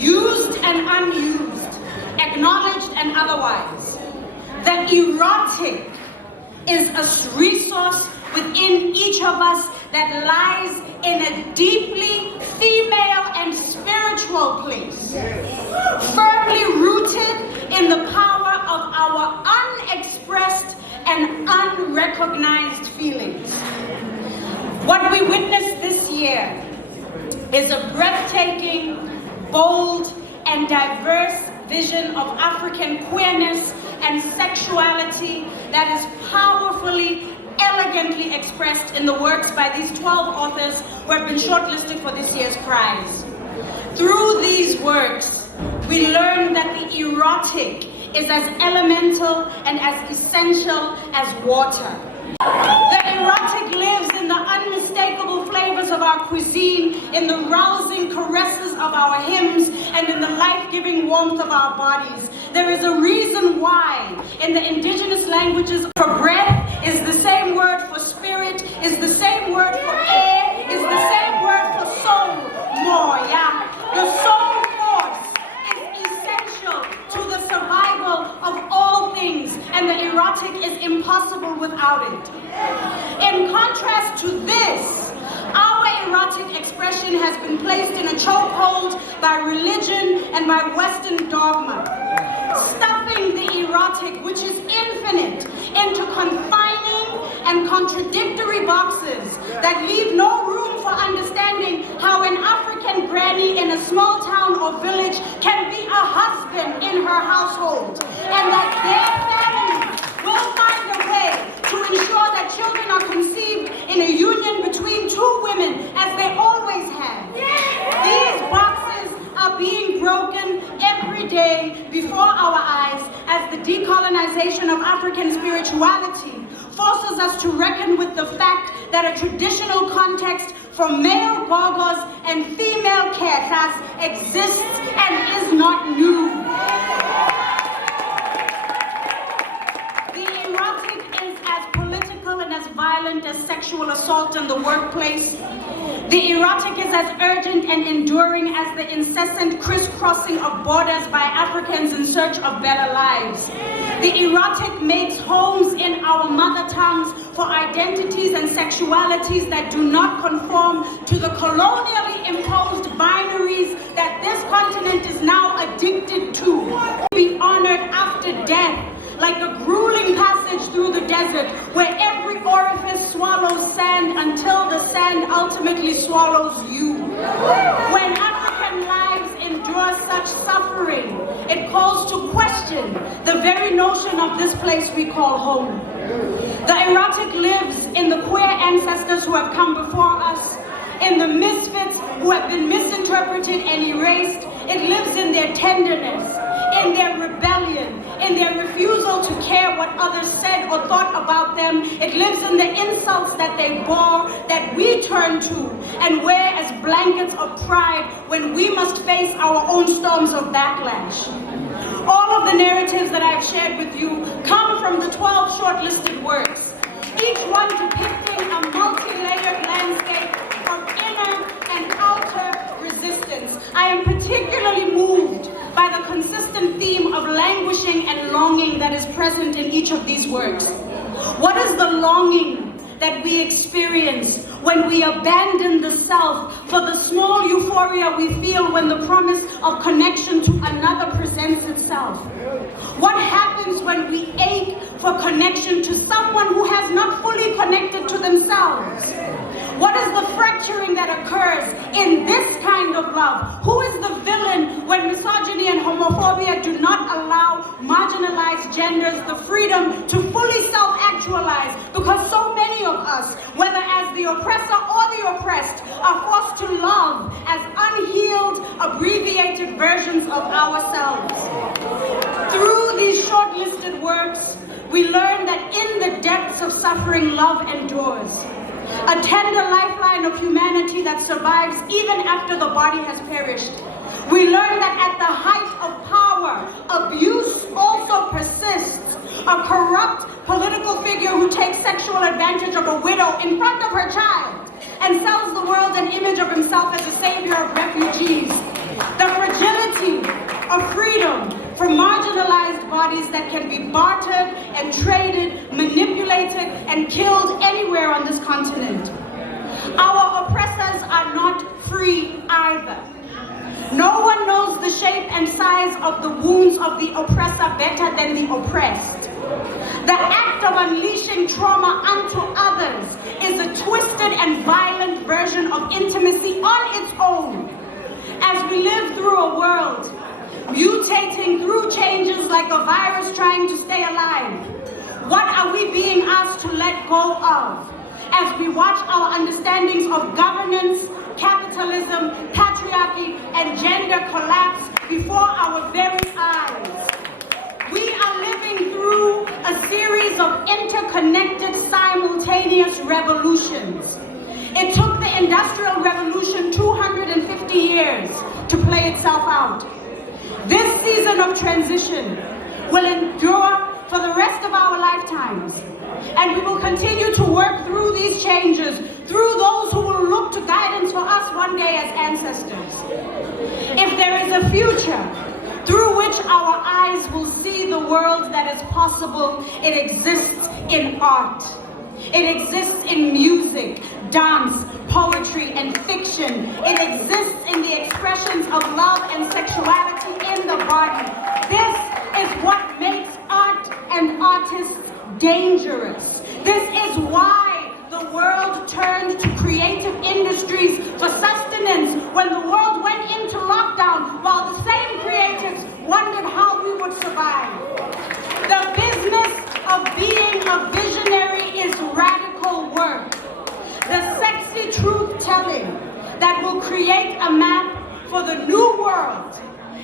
used and unused, acknowledged and otherwise. The erotic is a resource within each of us that lies in a deeply female and spiritual place, firmly rooted in the power of our unexpressed and unrecognized feelings. What we witnessed this year is a breathtaking, bold, and diverse vision of African queerness and sexuality that is powerfully, elegantly expressed in the works by these 12 authors who have been shortlisted for this year's prize. Through these works, we learn that the erotic is as elemental and as essential as water. The erotic lives in the unmistakable flavors of our cuisine, in the rousing caresses of our hymns, and in the life-giving warmth of our bodies. There is a reason why in the indigenous languages for breath is the same word for spirit, is the same word for air, is the same word for soul more, yeah? The soul force is essential to the survival of all things, and the erotic is impossible without it. In contrast to this, our erotic expression has been placed in a chokehold by religion and by Western dogma, stuffing the erotic, which is infinite, into confining and contradictory boxes that leave no room for understanding how an African granny in a small town or village can be a husband in her household, and that their family will find a way to ensure that children are conceived in a union between two women, as they always have. These boxes are being broken every day before our eyes as the decolonization of African spirituality forces us to reckon with the fact that a traditional context for male gogos and female ketas exists and is not new. The erotic is as political and as violent as sexual assault in the workplace. The erotic is as urgent and enduring as the incessant crisscrossing of borders by Africans in search of better lives. The erotic makes homes in our mother tongues for identities and sexualities that do not conform to the colonially imposed binaries that this continent is now addicted to. Be honored after death, like a grueling passage through the desert where every orifice swallows sand until the sand ultimately swallows you. When African lives endure such suffering, it calls to question the very notion of this place we call home. The erotic lives in the queer ancestors who have come before us, in the misfits who have been misinterpreted and erased. It lives in their tenderness, in their rebellion, in their refusal to care what others said or thought about them. It lives in the insults that they bore, that we turn to and wear as blankets of pride when we must face our own storms of backlash. All of the narratives that I've shared with you come from the 12 shortlisted works, each one depicting a multi-layered landscape of inner and outer resistance. I am particularly moved by the consistent theme of languishing and longing that is present in each of these works. What is the longing that we experience when we abandon the self for the small euphoria we feel when the promise of connection to another presents itself? What happens when we ache for connection to someone who has not fully connected to themselves? What is the fracturing that occurs in this kind of love? Who is the villain when misogyny and homophobia do not allow marginalized genders the freedom to fully self-actualize? Because so many of us, whether as the oppressor or the oppressed, are forced to love as unhealed, abbreviated versions of ourselves. Through these shortlisted works, we learn that in the depths of suffering, love endures. A tender lifeline of humanity that survives even after the body has perished. We learn that at the height of power, abuse also persists. A corrupt political figure who takes sexual advantage of a widow in front of her child and sells the world an image of himself as a savior of refugees. The fragility bartered and traded, manipulated and killed anywhere on this continent. Our oppressors are not free either. No one knows the shape and size of the wounds of the oppressor better than the oppressed. The act of unleashing trauma onto others is a twisted and violent version of intimacy on its own. As we live through a world mutating through changes like a virus trying to stay alive, what are we being asked to let go of as we watch our understandings of governance, capitalism, patriarchy, and gender collapse before our very eyes? We are living through a series of interconnected, simultaneous revolutions. It took the Industrial Revolution 250 years to play itself out. This season of transition will endure for the rest of our lifetimes. And we will continue to work through these changes, through those who will look to guidance for us one day as ancestors. If there is a future through which our eyes will see the world that is possible, it exists in art. It exists in music, dance, poetry, and fiction. It exists in the expressions of love and sexuality in the body. This is what makes art and artists dangerous. This is why the world turned to creative industries for sustenance when the world went into lockdown, while the same creatives wondered how we would survive. The business of being a visionary is radical work. The sexy truth-telling that will create a map for the new world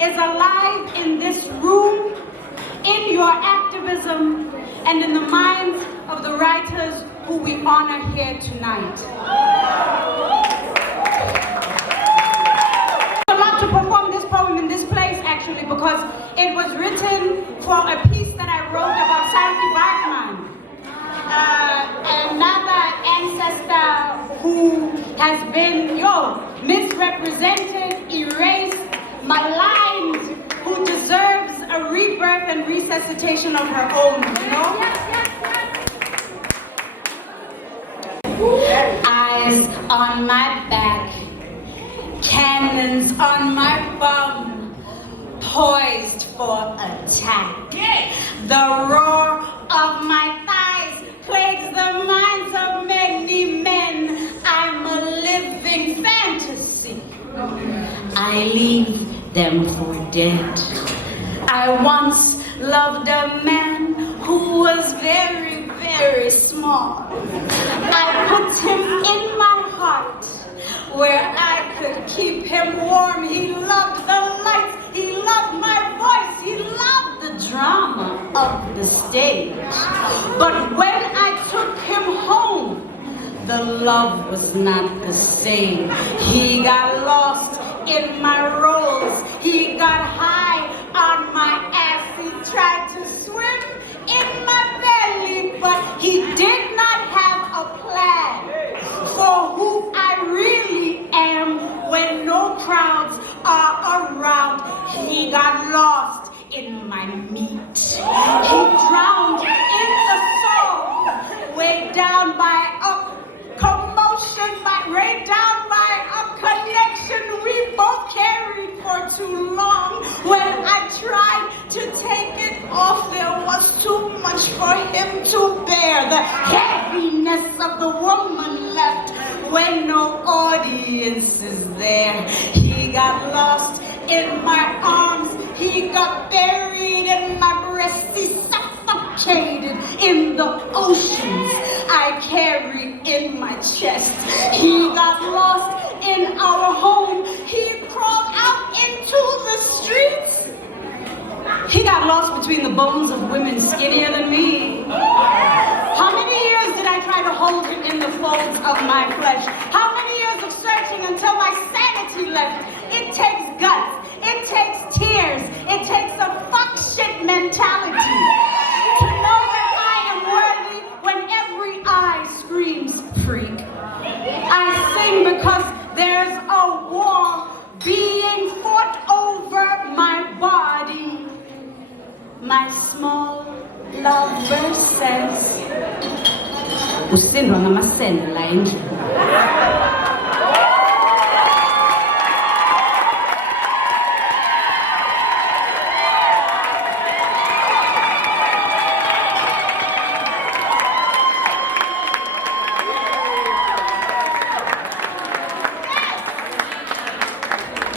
is alive in this room, in your activism, and in the minds of the writers who we honor here tonight. I'd love to perform this poem in this place, actually, because it was written for a piece that I wrote about Santi Bachman, another ancestor who has been, misrepresented, erased, maligned, who deserves a rebirth and resuscitation of her own, Eyes on my back, cannons on my bum, poised for attack. The roar of my thighs plagues the minds of many men. I'm a living fantasy. I leave them for dead. I once loved a man who was very, very small. I put him in my heart where I could keep him warm. He loved the lights, he loved my voice, he loved the drama of the stage. But when I took him home, the love was not the same. He got lost in my roles. He got high on my ass. He tried to swim in my belly, but he did not have a plan for who I really am when no crowds are around. He got lost in my meat. He drowned in the song, way down by a commotion, way down by a connection we both carried for too long. When I tried to take it off, there was too much for him to bear. The heaviness of the woman left when no audience is there. He got lost in my arms. He got buried in my breast. He suffocated in the oceans I carry in my chest. He got lost in our home. He crawled out into the streets. He got lost between the bones of women skinnier than me. How many years did I try to hold him in the folds of my flesh? How many years of searching until my sanity left? It takes guts. It takes tears. It takes a fuck shit mentality to know that I am worthy when every eye screams freak. I sing because there's a war being fought over my body, my small love versus usindwa ngamasende la endlini.